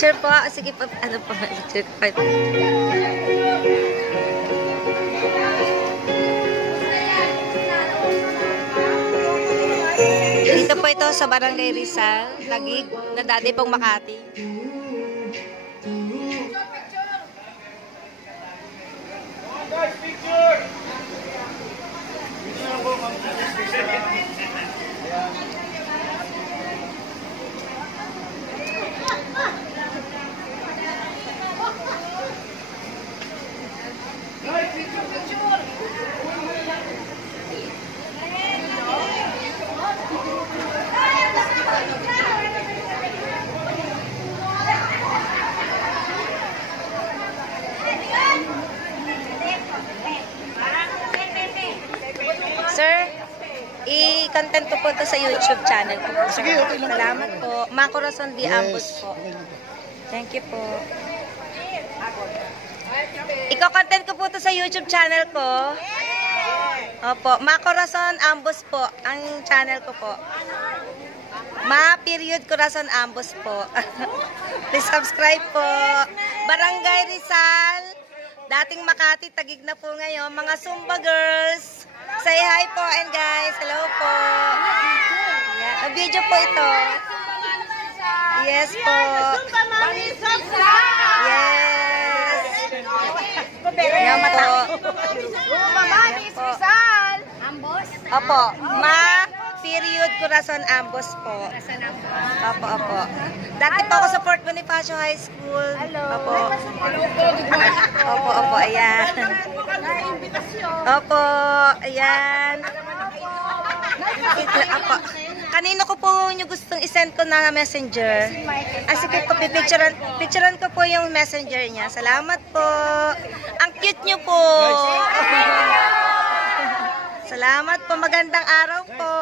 Picture po. Sige po. Ano po? Picture po. Dito po ito sa Barangay Rizal, Taguig, na dati pong Makati. Guys, picture! Sir, i-content ko po ito sa YouTube channel ko po. Sige, okay lang. Salamat po. Macorazon di Ambos po. Thank you po. Iko-content ko po ito sa YouTube channel ko. Opo, Macorazon Ambos po. Ang channel ko po. Corazon Ambos po. Please subscribe po. Barangay Rizal. Dating Makati, Taguig na po ngayon. Mga Zumba girls. Say hi po and guys. Hello po. Yeah. Video po ito. Yes po. Yes. Yan po. Opo. Corazon Ambos po. Opo, opo. Dati po ako sa Fort Bonifacio High School. Opo. Opo, opo. Ayan. Opo. Ayan. Opo. Kanino ko po yung gustong isend ko na messenger? Sige po, picturean ko po yung messenger niya. Salamat po. Ang cute niyo po. Salamat po. Magandang araw po.